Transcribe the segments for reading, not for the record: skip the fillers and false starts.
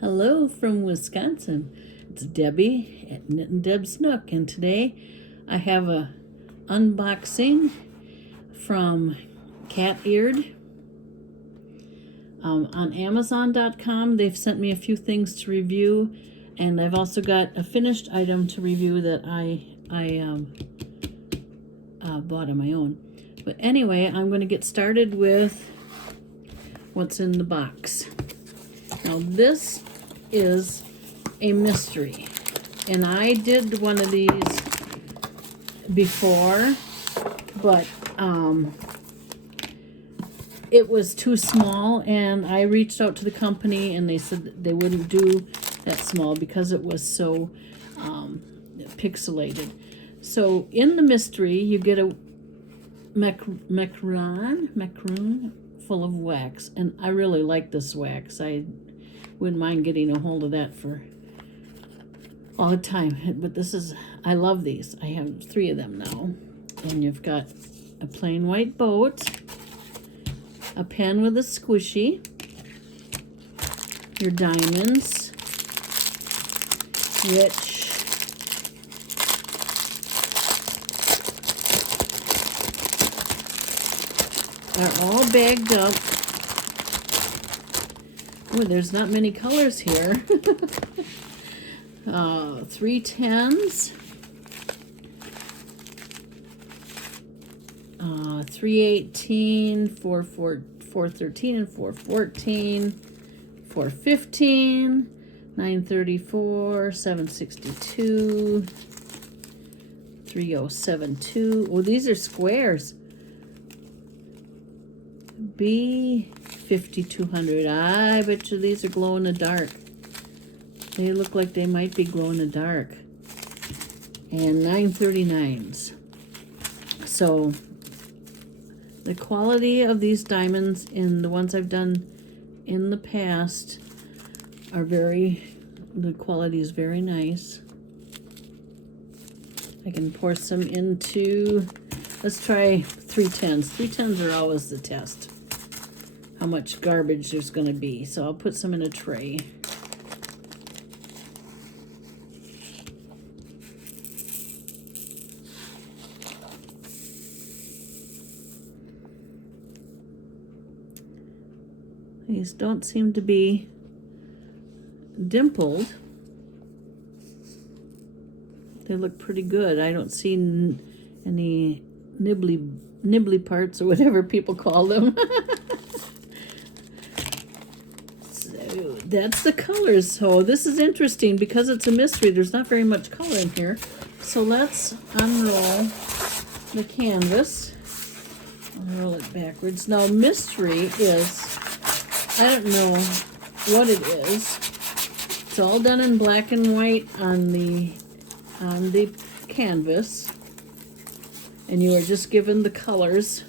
Hello from Wisconsin. It's Debbie at Knit and Deb's Nook, and today I have a unboxing from Cateared on Amazon.com. They've sent me a few things to review, and I've also got a finished item to review that I bought on my own. But anyway, I'm going to get started with what's in the box. Now this is a mystery, and I did one of these before, but it was too small, and I reached out to the company and they said they wouldn't do that small because it was so pixelated. So in the mystery you get a macaron full of wax, and I really like this wax. I wouldn't mind getting a hold of that for all the time. But this is, I love these. I have 3 of them now. And you've got a plain white boat, a pen with a squishy, your diamonds, which are all bagged up. Oh, there's not many colors here. 3 10s, 318, 413, and 414, 415, 934, 762, 3072. Oh, these are squares. B5200. I bet you these are glow in the dark. They look like they might be glow in the dark. And 939s. So the quality of these diamonds in the ones I've done in the past are the quality is very nice. I can pour some into, let's try 310s. 310s are always the test, how much garbage there's going to be. So I'll put some in a tray. These don't seem to be dimpled. They look pretty good. I don't see any nibbly parts or whatever people call them. So that's the colors. So this is interesting because it's a mystery. There's not very much color in here. So let's unroll the canvas. Unroll it backwards. Now mystery is, I don't know what it is. It's all done in black and white on the canvas, and you are just given the colors.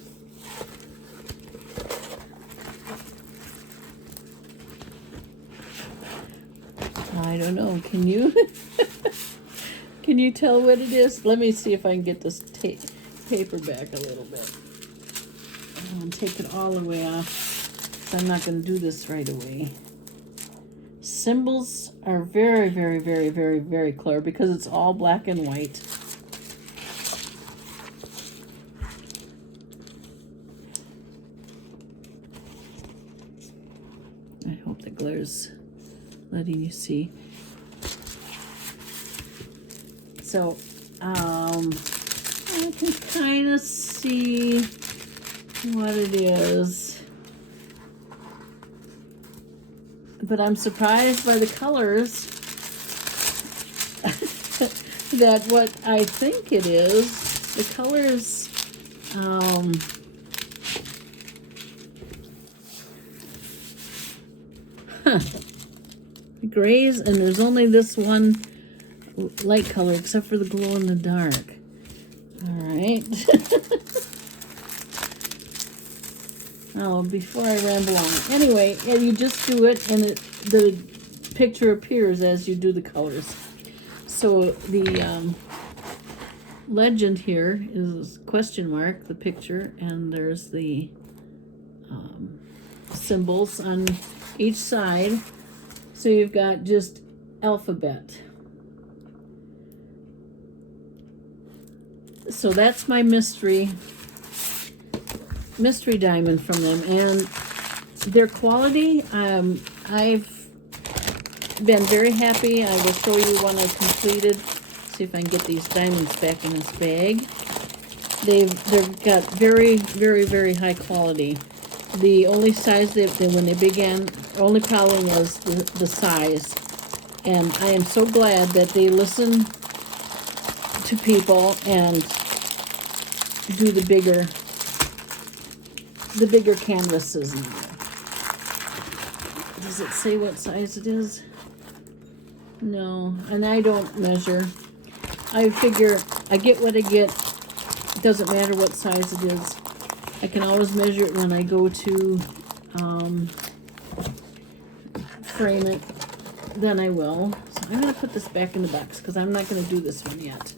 I don't know. Can you can you tell what it is? Let me see if I can get this paper back a little bit. And take it all the way off. I'm not going to do this right away. Symbols are very, very, very, very, very clear because it's all black and white. I hope the glare's letting you see. So, I can kind of see what it is. But I'm surprised by the colors that what I think it is, the colors, the grays, and there's only this one light color except for the glow in the dark. All right. Oh, before I ramble on. Anyway, you just do it, and the picture appears as you do the colors. So the legend here is question mark, the picture, and there's the symbols on each side. So you've got just alphabet. So that's my mystery diamond from them, and their quality, I've been very happy. I will show you one I completed. See if I can get these diamonds back in this bag. They've got very, very, very high quality. The only size when they began, only problem was the size. And I am so glad that they listen to people and do the bigger canvases now. Does it say what size it is? No, and I don't measure. I figure I get what I get. It doesn't matter what size it is. I can always measure it when I go to frame it. Then I will. So I'm going to put this back in the box because I'm not going to do this one yet.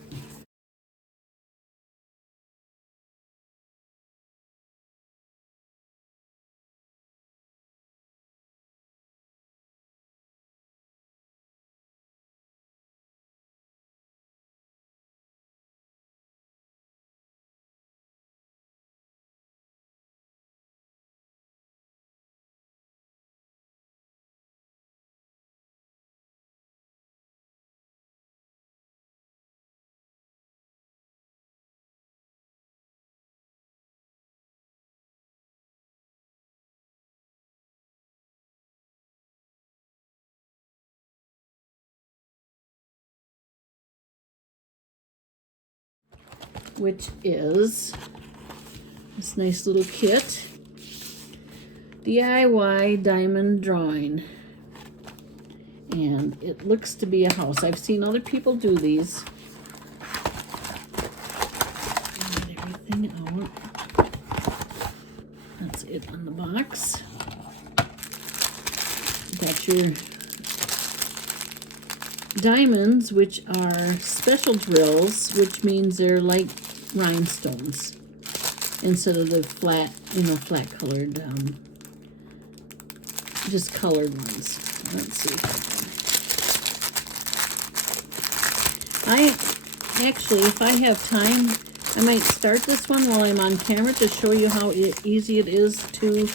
Which is this nice little kit. DIY diamond drawing. And it looks to be a house. I've seen other people do these. Get everything out. That's it on the box. Got your diamonds, which are special drills, which means they're like rhinestones instead of the flat, flat colored, just colored ones. Let's see. If I have time, I might start this one while I'm on camera to show you how easy it is to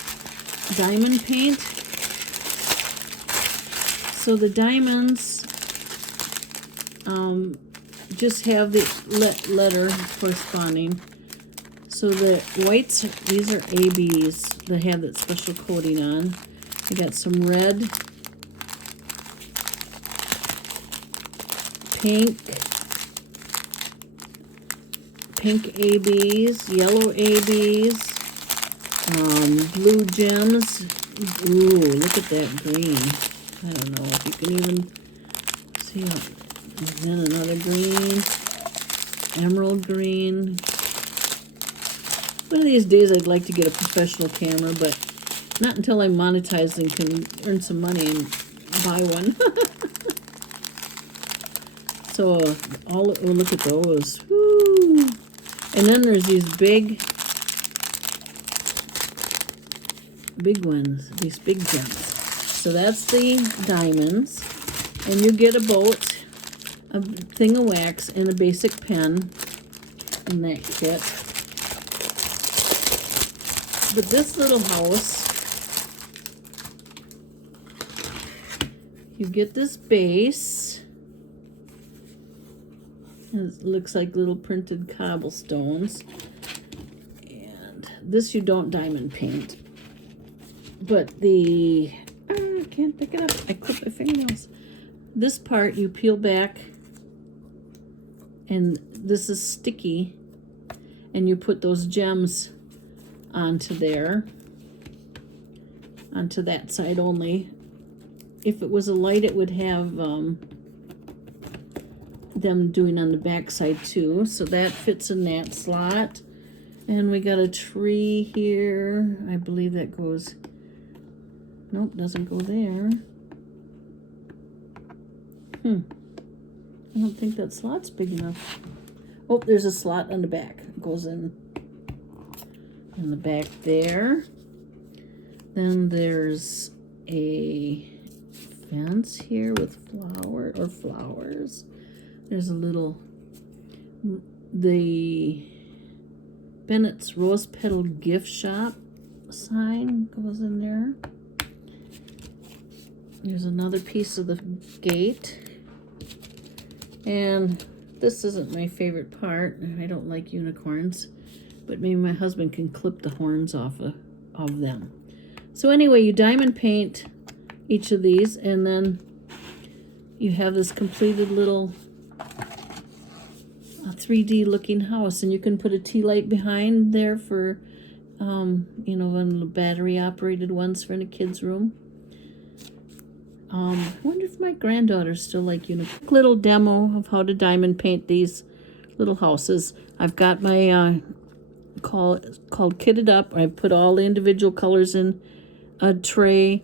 diamond paint. So the diamonds just have the letter corresponding. So the whites, these are ABs that have that special coating on. I got some red, pink ABs, yellow ABs, blue gems. Ooh, look at that green. I don't know if you can even see it. And then another green, emerald green. One of these days I'd like to get a professional camera, but not until I'm monetized and can earn some money and buy one. So, look at those. Woo! And then there's these big ones, these big gems. So that's the diamonds. And you get a thing of wax, and a basic pen in that kit. But this little house, you get this base. It looks like little printed cobblestones. And this you don't diamond paint. But I can't pick it up. I clipped my fingernails. This part you peel back, and this is sticky, and you put those gems onto there, onto that side only. If it was a light, it would have them doing on the back side too. So that fits in that slot. And we got a tree here. I believe that goes, nope, doesn't go there. I don't think that slot's big enough. Oh, there's a slot on the back. It goes in the back there. Then there's a fence here with flowers. There's a little, the Bennett's Rose Petal Gift Shop sign goes in there. There's another piece of the gate. And this isn't my favorite part. I don't like unicorns, but maybe my husband can clip the horns off of them. So anyway, you diamond paint each of these, and then you have this completed little 3D looking house, and you can put a tea light behind there for, you know, one of the battery operated ones for in a kid's room. I wonder if my granddaughters still like unicorns. Little demo of how to diamond paint these little houses. I've got my called Kitted Up. I put all the individual colors in a tray.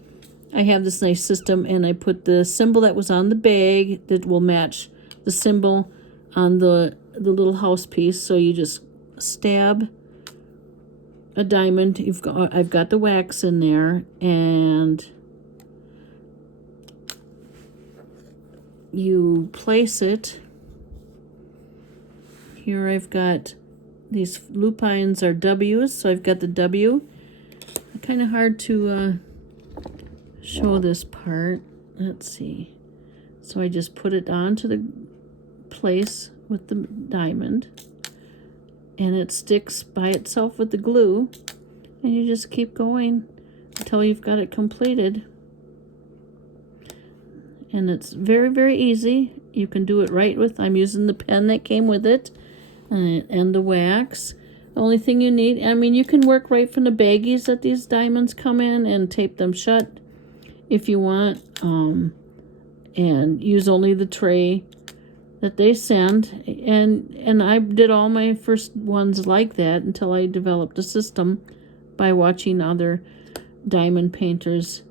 I have this nice system, and I put the symbol that was on the bag that will match the symbol on the little house piece. So you just stab a diamond. I've got the wax in there, and you place it. Here I've got these lupines are W's, so I've got the W. Kind of hard to show this part. Let's see. So I just put it onto the place with the diamond, and it sticks by itself with the glue, and you just keep going until you've got it completed. And it's very, very easy. You can do it right with, I'm using the pen that came with it and the wax. The only thing you need, I mean, you can work right from the baggies that these diamonds come in and tape them shut if you want, and use only the tray that they send. And I did all my first ones like that until I developed a system by watching other diamond painters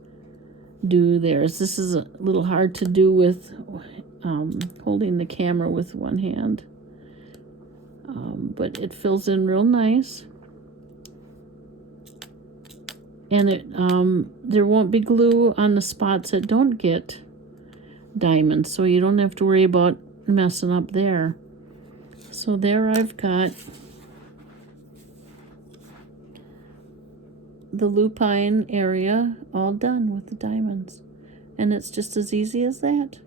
do theirs. This is a little hard to do with holding the camera with one hand, but it fills in real nice, and it there won't be glue on the spots that don't get diamonds, so you don't have to worry about messing up there. So there I've got the lupine area all done with the diamonds, and it's just as easy as that.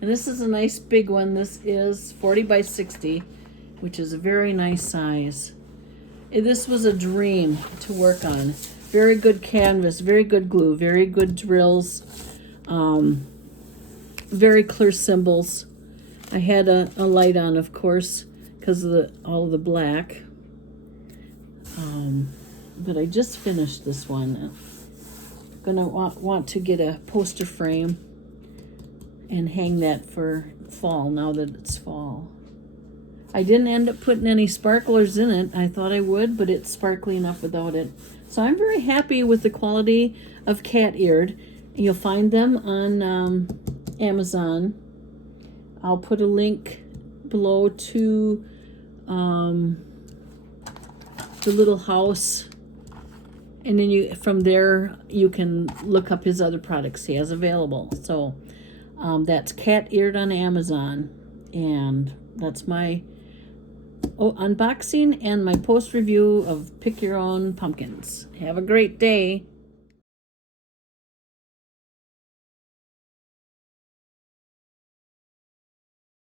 And this is a nice big one. This is 40 by 60, which is a very nice size. This was a dream to work on. Very good canvas, very good glue, very good drills, very clear symbols. I had a light on, of course, because of all of the black. But I just finished this one. I'm gonna want to get a poster frame and hang that for fall, now that it's fall. I didn't end up putting any sparklers in it. I thought I would, but it's sparkly enough without it. So I'm very happy with the quality of Cateared. You'll find them on Amazon. I'll put a link below to the little house, and then from there you can look up his other products he has available. So that's Cateared on Amazon, and that's my unboxing and my post review of Pick Your Own Pumpkins. Have a great day.